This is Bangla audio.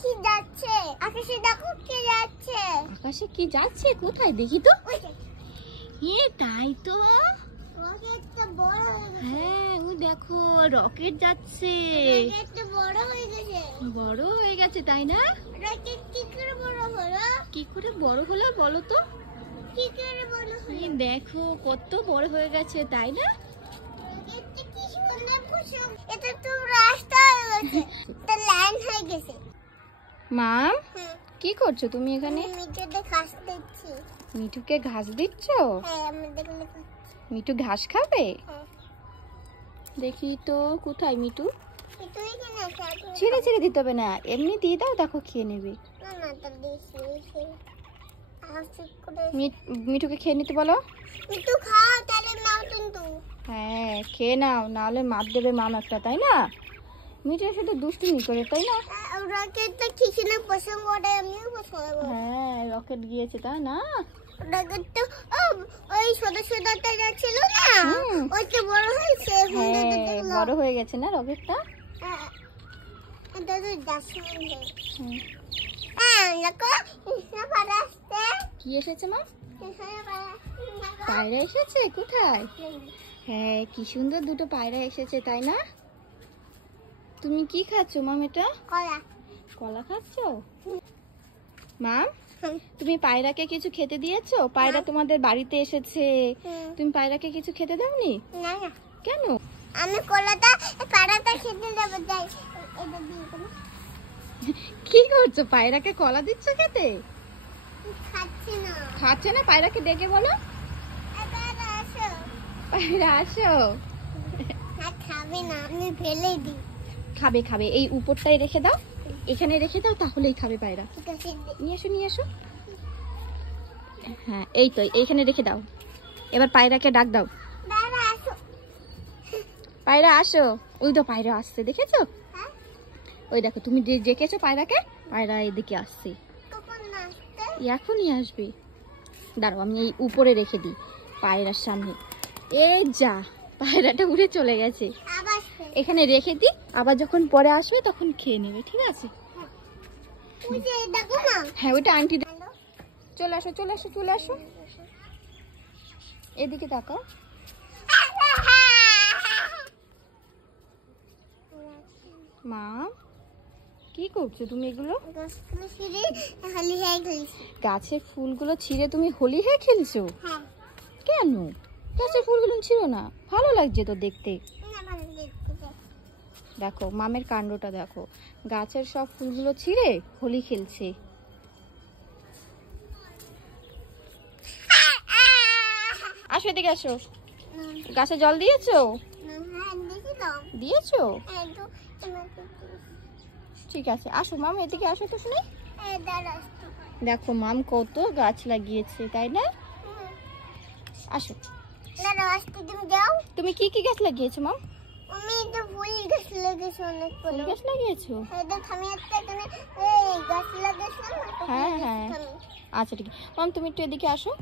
কি যাচ্ছে আকাশে, দেখো কি যাচ্ছে আকাশে। কি যাচ্ছে? কোথায় দেখি তো। এ তাই তো, রকেটটা বড় হয়ে গেছে। হ্যাঁ ওই দেখো রকেট যাচ্ছে। রকেটটা বড় হয়ে গেছে। বড় হয়ে গেছে তাই না? রকেট কি করে বড় হলো? কি করে বড় হলো বলো তো? কি করে বড় হলো? এই দেখো কত বড় হয়ে গেছে তাই না? রকেটটা কি সুন্দর কুসুম। এটা তো রাস্তা হয়ে গেছে, এটা লাইন হয়ে গেছে। মাম, কি করছো তুমি এখানে? মিঠুকে ঘাস দিচ্ছি। মিঠুকে ঘাস দিচ্ছ? হ্যাঁ, আমি দেখলে মিঠু ঘাস খাবে? হ্যাঁ। দেখি তো কোথায় মিঠু। তুই কেন খাবি? ছিঁড়ে ছিঁড়ে দিতে হবে না, এমনি দিয়ে দাও, দেখো খেয়ে নেবে। না না, তা দিছি। মিঠুকে খেয়ে নিতে বলো। মিঠু খাও, তাহলে নাও কিন্তু। হ্যাঁ খেয়ে নাও, নাহলে মাপ দেবে মাম একটা, তাই না? মিঠু শুধু দুষ্টুমি করে তাই না? রকেটটা কিসিনে পছন্দ করে, আমিও পছন্দ করি। হ্যাঁ রকেট গিয়েছে তাই না? রকেটটা ওই ছোট ছোটটা যাচ্ছিল না, ওইটা বড় হয়েছে। হ্যাঁ বড় হয়ে গেছে না রকেটটা? এটা তো যাচ্ছে। হ্যাঁ দেখো, কৃষ্ণা পাড়া আসছে। কি এসেছে মা? কৃষ্ণা পাড়া পায়রা এসেছে? কোথায়? হ্যাঁ কি সুন্দর দুটো পায়রা এসেছে তাই না? তুমি কি খাচ্ছো মাম? এটা কলা। কলা খাচ্ছো? মাম, তুমি পায়রাকে কিছু খেতে দিয়েছো? পায়রা তোমাদের বাড়িতে এসেছে, তুমি পায়রাকে কিছু খেতে দাওনি? না না, কেন? আমি কলাটা পাড়াটা খেতে দেবো, যাই। এটা দিয়ে দেবো। কি করছো? পায়রাকে কলা দিচ্ছ খেতে? খাচ্ছি না। খাচ্ছে না? পায়রাকে ডেকে বলো। এবার আসো। পায়রা আসো। আর খাবে না, আমি ফেলে দিই। খাবে খাবে, এই উপরটাই রেখে দাও, এখানে রেখে দাও, তাহলেই খাবে পায়রা। ঠিক আছে, নিয়ে এসো নিয়ে এসো। হ্যাঁ এই তো, এইখানে রেখে দাও। এবার পায়রাকে ডাক দাও। দাঁড়া আসো। পায়রা আসো। ওই তো পায়রা আসছে, দেখেছো? হ্যাঁ? ওই দেখো, তুমি ডেকেছো পায়রাকে, পায়রা এদিকে আসছে। কখন আসতে? এখনই আসবে। দাঁড়াও আমি এই উপরে রেখে দিই পায়রার সামনে। এই যা, পায়রাটা উড়ে চলে গেছে। আবার এখানে রেখে দিই, আবার যখন পরে আসবে তখন খেয়ে নেবে, ঠিক আছে? ওই যে দেখো না। হ্যাঁ ওইটা আন্টি। হ্যালো। চলে আসো চলে আসো চলে আসো, এদিকে তাকাও। মা কি করছো তুমি এগুলো? গাছের ফুলগুলো ছিঁড়ে তুমি হোলি হয়ে খেলছো? হ্যাঁ। কেন? গাছের ফুলগুলো ছিঁড়ো না, ভালো লাগছে তো দেখতে। দেখো মামের কাণ্ডটা দেখো, গাছের সব ফুলগুলো ছিঁড়ে হোলি খেলছে। আসো এদিকে আসো। গাছে জল দিয়েছো? দিয়েছো? ঠিক আছে আসো মাম, এদিকে আসো তো শুনি। দেখো মাম কত গাছ লাগিয়েছে তাই না? আসো। তুমি কি কি গাছ লাগিয়েছো মাম? আমি তো ফুল গাছ লাগিয়েছি, অনেক ফুল গাছ লাগিয়েছো? গাছ লাগিয়েছিলাম। হ্যাঁ হ্যাঁ আচ্ছা ঠিক আছে মাম, তুমি একটু এদিকে আসো।